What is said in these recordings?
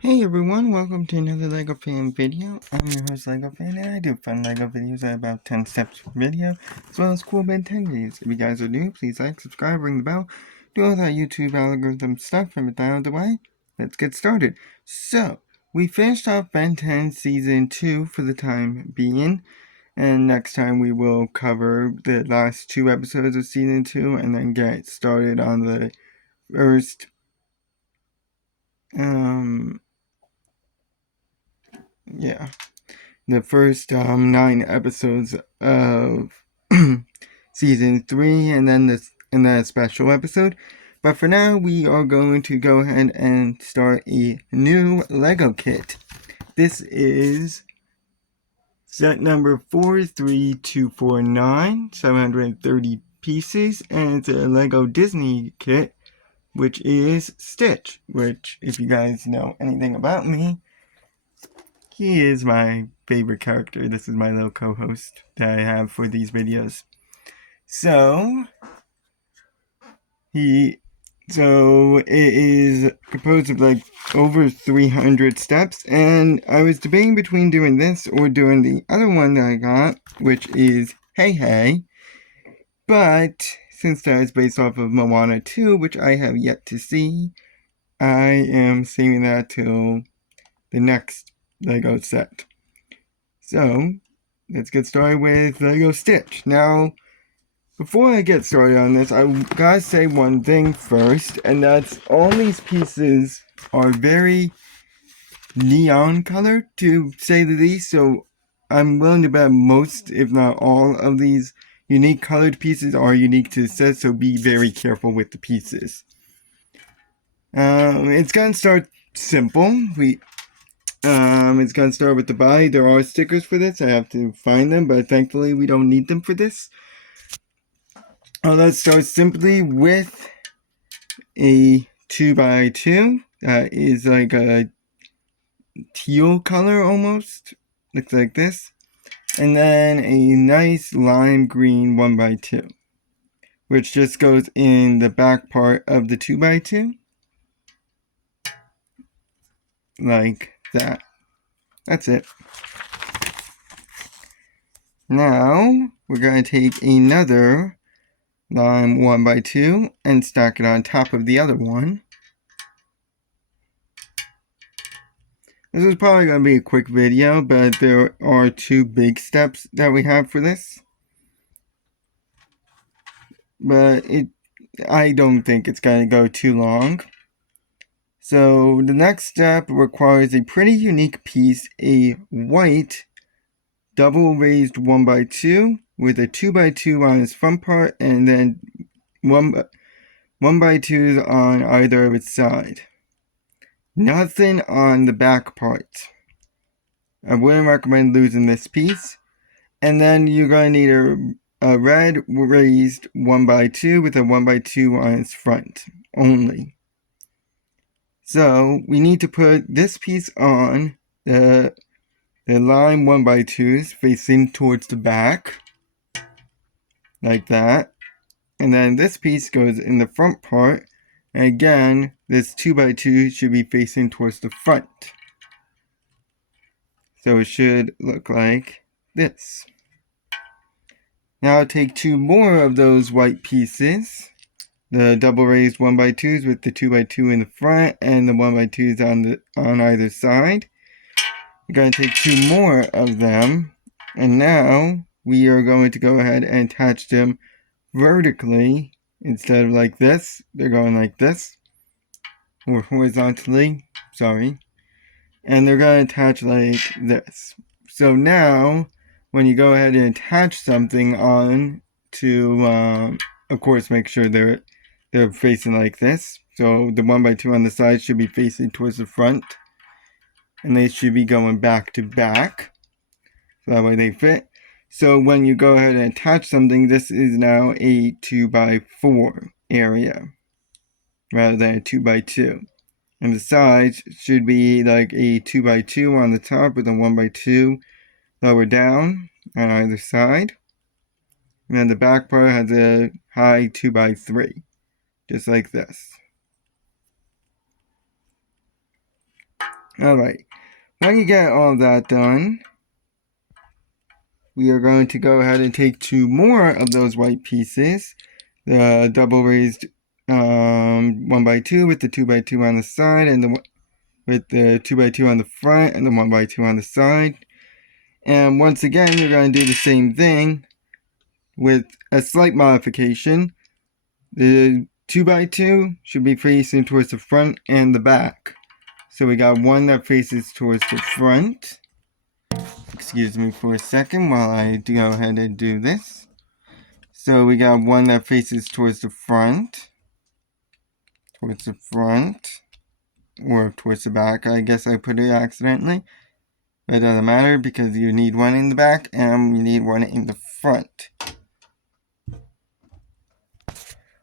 Hey everyone, welcome to another LEGO Fan video. I'm your host LEGO Fan, and I do fun LEGO videos at about 10 steps per video, as well as cool Ben 10 videos. If you guys are new, please like, subscribe, ring the bell, do all that YouTube algorithm stuff, and with that out of the way, let's get started. So, we finished off Ben 10 Season 2 for the time being, and next time we will cover the last 2 episodes of Season 2, and then get started on the first, the first 9 episodes of season 3, and then a special episode. But for now, we are going to go ahead and start a new LEGO kit. This is set number 43249, 730 pieces, and it's a LEGO Disney kit, which is Stitch, which, if you guys know anything about me, he is my favorite character. This is my little co-host that I have for these videos. So it is composed of like over 300 steps, and I was debating between doing this or doing the other one that I got, which is Hey Hey. But since that is based off of Moana 2, which I have yet to see, I am saving that till the next LEGO set. So, let's get started with LEGO Stitch. Now, before I get started on this, I gotta say one thing first, and that's all these pieces are very neon colored, to say the least, so I'm willing to bet most, if not all, of these unique colored pieces are unique to the set, so be very careful with the pieces. It's gonna start simple. It's gonna start with the body. There are stickers for this. I have to find them, but thankfully we don't need them for this. Let's start simply with a 2x2. That is like a teal color almost. Looks like this. And then a nice lime green 1x2, which just goes in the back part of the 2x2. Like that. That's it. Now, we're going to take another lime 1x2 and stack it on top of the other one. This is probably going to be a quick video, but there are 2 big steps that we have for this. But I don't think it's going to go too long. So the next step requires a pretty unique piece, a white double raised 1x2 with a 2x2 on its front part, and then 1x2s on either of its side. Nothing on the back part. I wouldn't recommend losing this piece. And then you're going to need a red raised 1x2 with a 1x2 on its front only. So we need to put this piece on the lime 1x2s facing towards the back, like that. And then this piece goes in the front part, and again, this 2x2 should be facing towards the front. So it should look like this. Now I'll take 2 more of those white pieces, the double raised 1x2s with the 2x2 in the front and the 1x2s on either side. We're going to take 2 more of them, and now we are going to go ahead and attach them vertically instead of like this. They're going like this, or horizontally, sorry. And they're going to attach like this. So now, when you go ahead and attach something on to, of course, make sure they're facing like this. So the 1x2 on the side should be facing towards the front, and they should be going back to back, so that way they fit. So when you go ahead and attach something, this is now a 2x4 area rather than a 2x2. And the sides should be like a 2x2 on the top with a 1x2 lower down on either side. And then the back part has a high 2x3, just like this. Alright, when you get all that done, we are going to go ahead and take 2 more of those white pieces, the double raised 1x2 with the 2x2 on the side, and with the 2x2 on the front, and the 1x2 on the side. And once again, you're going to do the same thing with a slight modification. The 2x2 should be facing towards the front and the back. So we got one that faces towards the front. Excuse me for a second while I go ahead and do this. So we got one that faces towards the front, or towards the back. I guess I put it accidentally. But it doesn't matter because you need one in the back and you need one in the front.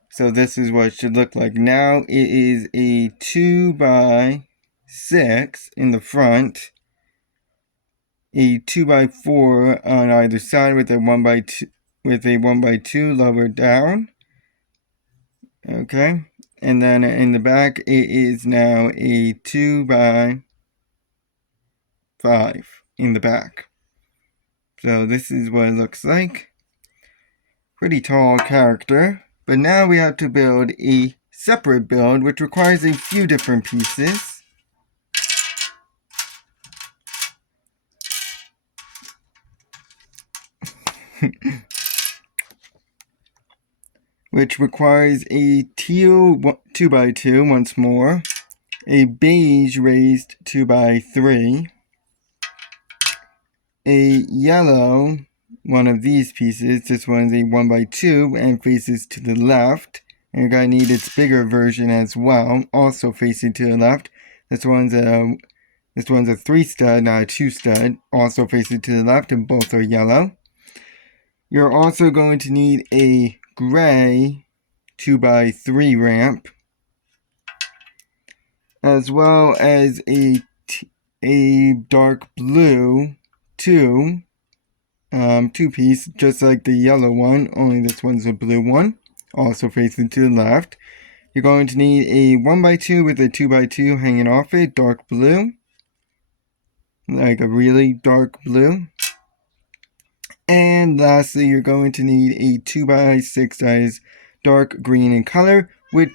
So this is what it should look like. Now it is a 2x6 in the front, a 2x4 on either side with a 1x2 lower down. Okay, and then in the back it is now a 2x5 in the back. So this is what it looks like. Pretty tall character. But now we have to build a separate build, which requires a few different pieces. Which requires a teal 2x2 once more, a beige raised 2x3, a yellow one of these pieces. This one's a 1x2 and faces to the left. And you're going to need its bigger version as well, also facing to the left. This one's a 3-stud, not a 2-stud, also facing to the left, and both are yellow. You're also going to need a gray 2x3 ramp, as well as a dark blue 2-piece, just like the yellow one, only this one's a blue one, also facing to the left. You're going to need a 1x2 with a 2x2 hanging off it, dark blue, like a really dark blue. And lastly, you're going to need a 2x6 size dark green in color, which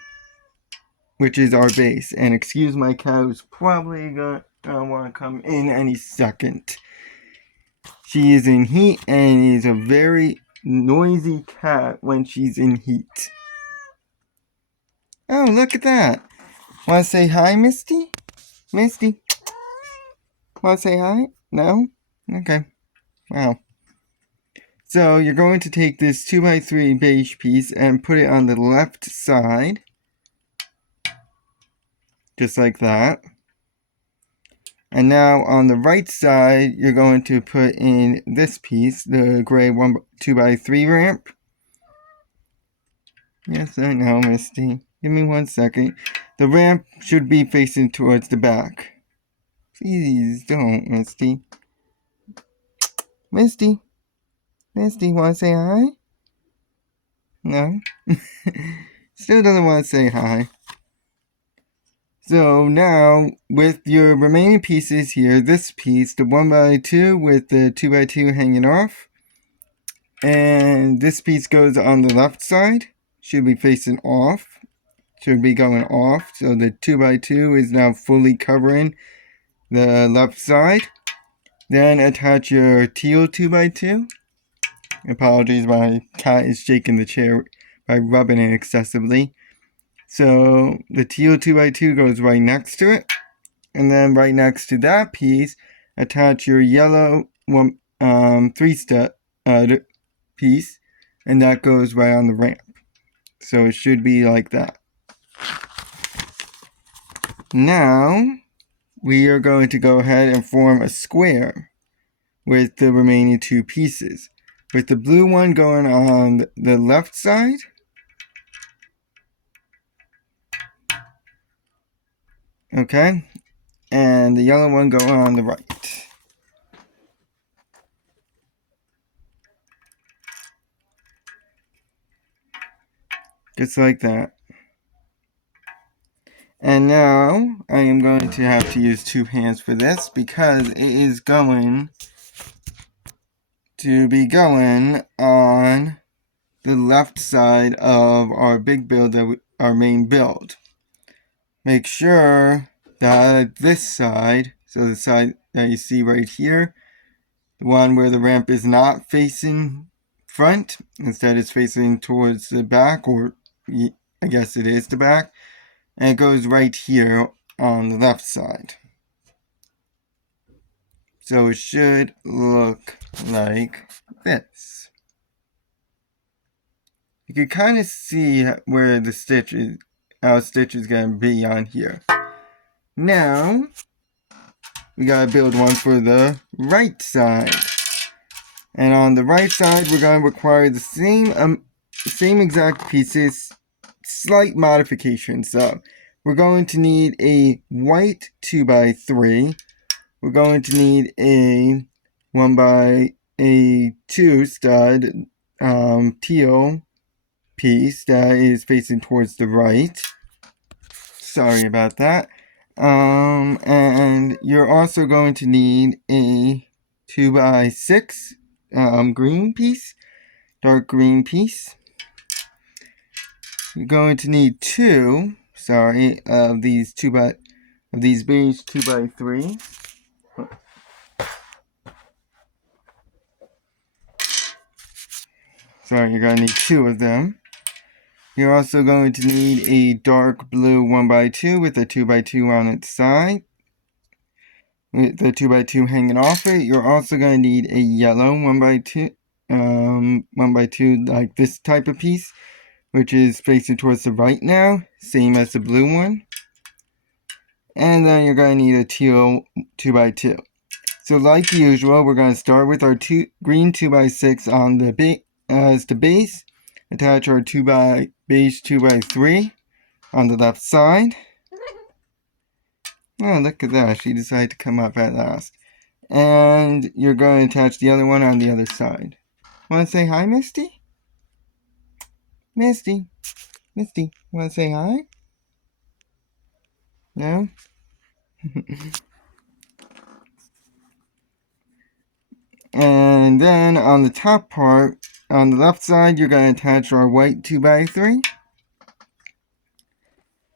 is our base. And excuse my cow's probably gonna want to come in any second. She is in heat and is a very noisy cat when she's in heat. Oh, look at that. Want to say hi, Misty? Misty? Want to say hi? No? Okay. Wow. So you're going to take this 2x3 beige piece and put it on the left side. Just like that. And now on the right side, you're going to put in this piece, the gray 2x3 ramp. Yes, I know, Misty. Give me 1 second. The ramp should be facing towards the back. Please don't, Misty. Misty? Misty, want to say hi? No? Still doesn't want to say hi. So now, with your remaining pieces here, this piece, the 1x2 with the 2x2 hanging off, and this piece goes on the left side, should be facing off, should be going off, so the 2x2 is now fully covering the left side. Then attach your teal 2x2. Apologies, my cat is shaking the chair by rubbing it excessively. So the teal 2x2 goes right next to it. And then right next to that piece, attach your yellow 3-stud piece. And that goes right on the ramp. So it should be like that. Now, we are going to go ahead and form a square with the remaining 2 pieces. With the blue one going on the left side. Okay. And the yellow one going on the right. Just like that. And now I am going to have to use 2 hands for this because it is going to be going on the left side of our big build, our main build. Make sure that this side, so the side that you see right here, the one where the ramp is not facing front, instead it's facing towards the back, or I guess it is the back, and it goes right here on the left side. So it should look like this. You can kind of see where the stitch is, how stitch is going to be on here. Now, we gotta build one for the right side. And on the right side, we're going to require the same exact pieces, slight modifications. So, we're going to need a white 2x3. We're going to need a 1x2 stud teal piece that is facing towards the right. Sorry about that. And you're also going to need a 2x6 green piece, dark green piece. You're going to need 2, of these beige 2x3. Sorry, you're going to need 2 of them. You're also going to need a dark blue 1x2 with a 2x2 on its side, with the 2x2 hanging off it. You're also going to need a yellow 1x2, 1x2 like this type of piece, which is facing towards the right now, same as the blue one. And then you're going to need a teal 2x2. So like usual, we're going to start with our green 2x6 on the as the base. Attach our beige 2x3 on the left side. Oh, look at that. She decided to come up at last. And you're going to attach the other one on the other side. Want to say hi, Misty? Misty? Misty, want to say hi? No? And then on the top part, on the left side, you're going to attach our white 2x3.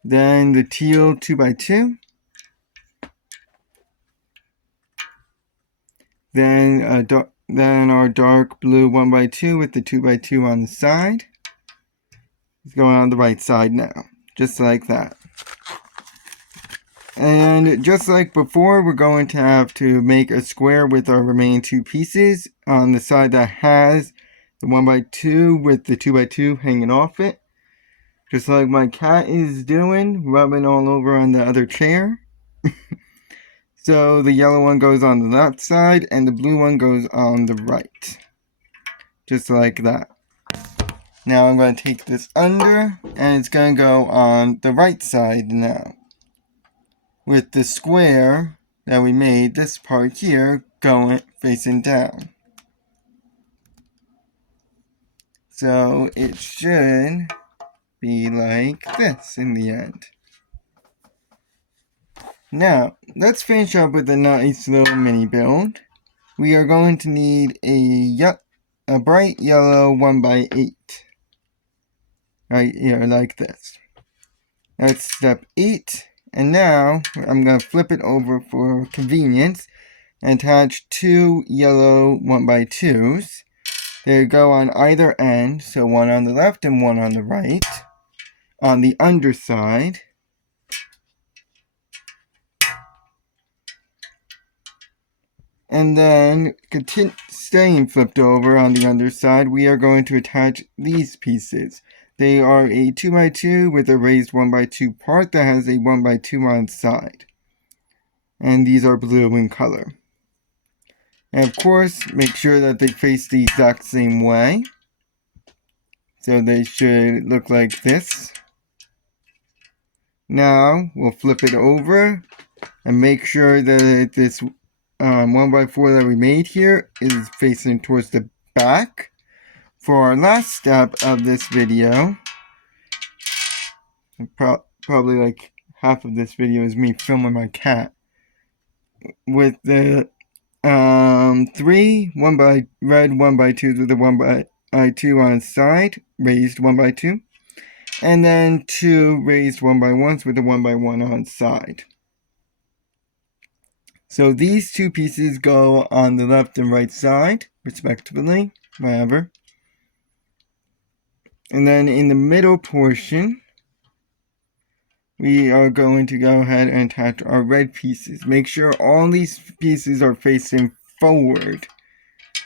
Then the teal 2x2. Then our dark blue 1x2 with the 2x2 on the side. It's going on the right side now, just like that. And just like before, we're going to have to make a square with our remaining 2 pieces on the side that has the 1x2 with the 2x2 hanging off it. Just like my cat is doing, rubbing all over on the other chair. So the yellow one goes on the left side and the blue one goes on the right. Just like that. Now I'm going to take this under and it's going to go on the right side now. With the square that we made, this part here, going facing down. So it should be like this in the end. Now, let's finish up with a nice little mini build. We are going to need a bright yellow 1x8. Right here, like this. That's step 8. And now, I'm going to flip it over for convenience and attach 2 yellow 1x2s. They go on either end, so one on the left and one on the right. On the underside. And then, staying flipped over on the underside, we are going to attach these pieces. They are a 2x2 with a raised 1x2 part that has a 1x2 on its side. And these are blue in color. And of course, make sure that they face the exact same way. So they should look like this. Now, we'll flip it over and make sure that this 1x4 that we made here is facing towards the back. For our last step of this video, probably like half of this video is me filming my cat. With the 3 red 1x2s with a 1x2 on side, raised 1x2. And then 2 raised 1x1s with a 1x1 on side. So these two pieces go on the left and right side, respectively, whatever. And then in the middle portion, we are going to go ahead and attach our red pieces. Make sure all these pieces are facing forward.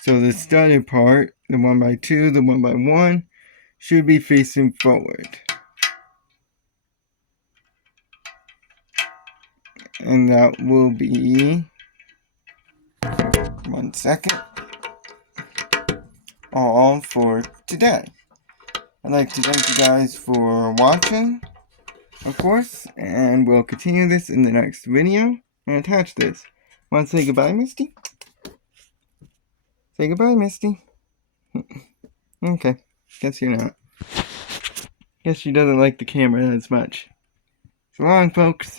So the studded part, the 1x2, the 1x1, should be facing forward. And that will be, 1 second, all for today. I'd like to thank you guys for watching, of course, and we'll continue this in the next video and attach this. Want to say goodbye, Misty? Say goodbye, Misty. Okay, guess you're not. Guess she doesn't like the camera as much. So long, folks.